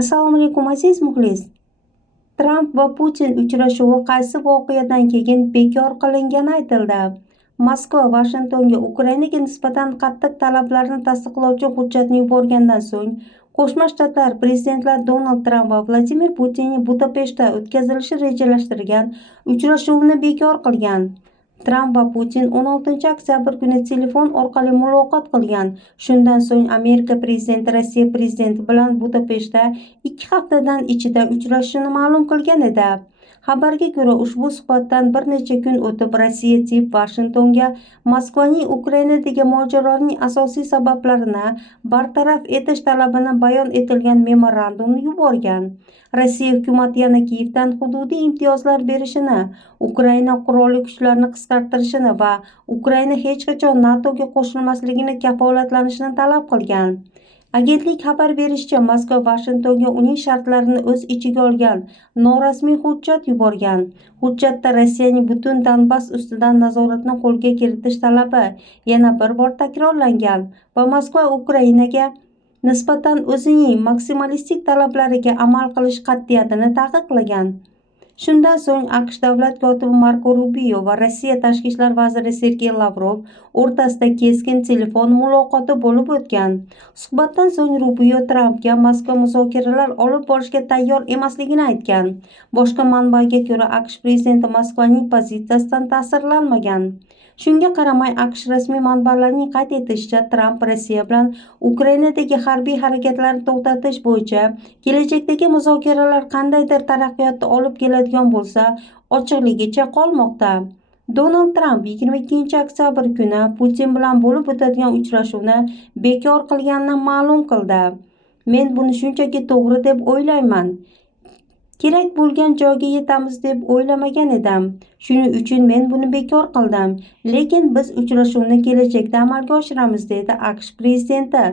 Assalomu alaykum aziz muxlis. Tramp va Putin uchrashuvi qaysi voqeadan keyin bekor qilingani aytildi. Moskva Vashingtonga Ukrainaga nisbatan qattiq talablarni tasdiqlovchi hujjatni yuborgandan so'ng, Qo'shma Shtatlar prezidentlari Donald Tramp va Vladimir Putinning Budapeshtda o'tkazilishi rejalashtirilgan uchrashuvni bekor qilgan. Tramp va Putin 16 oktyabr kuni telefon orqali muloqot qilgan. Shundan so'ng Amerika prezidenti Rossiya prezidenti bilan Budapeshtda 2 haftadan ichida uchrashishini ma'lum qilgan edi. Xabarga ko'ra, ushbu suhbatdan bir necha kun o'tib Rossiya TIP Vashingtonga Moskvaning Ukrainadagi mojaroning asosiy sabablarini bartaraf etish talabini bayon etilgan memorandumni yuborgan. Rossiya hukumati yana Kiyevdan hududiy imtiyozlar berishini, Ukraina qurolli kuchlarini qisqartirishini va Ukraina hech qachon NATOga qo'shilmasligini kafolatlanishini talab qilgan. Agentlik xabar berishicha, Moskva Vashingtonga uning shartlarini o'z ichiga olgan norasmiy hujjat yuborgan. Hujjatda Rossiyaning butun Donbass ustidan nazoratni qo'lga kiritish talabi yana bir bor takrorlangan va Moskva Ukrainaga nisbatan o'zining maksimalistik talablariga amal qilish qat'iyatini taqiqlagan. Shundan so'ng AQSh davlat kotibi Marko Rubio va Rossiya tashqi ishlar vaziri Sergey Lavrov o'rtasida keskin telefon muloqoti bo'lib o'tgan. Suhbatdan so'ng Rubio Trampga Moskva muzokaralar olib borishga tayyor emasligini aytgan. Boshqa manbaga ko'ra, AQSh prezidenti Moskvaning pozitsiyasidan ta'sirlanmagan. Shunga qaramay, AQSh rasmiy manbalarining qayd etishicha, Tramp Rossiya bilan Ukrainadagi harbiy harakatlarni to'xtatish bo'yicha kelajakdagi muzokaralar qandaydir taraqqiyotga olib keladigan bo'lsa, ochiqligicha qolmoqda. Donald Tramp 22 oktyabr kuni Putin bilan bo'lib o'tadigan uchrashuvni bekor qilganini ma'lum qildi. Men buni shunchaki to'g'ri deb o'ylayman. Kerak bo'lgan joyga yetamiz deb o'ylamagan edim. Shuning uchun men buni bekor qildim. Lekin biz uchrashuvni kelajakda amalga oshiramiz, dedi AQSh prezidenti.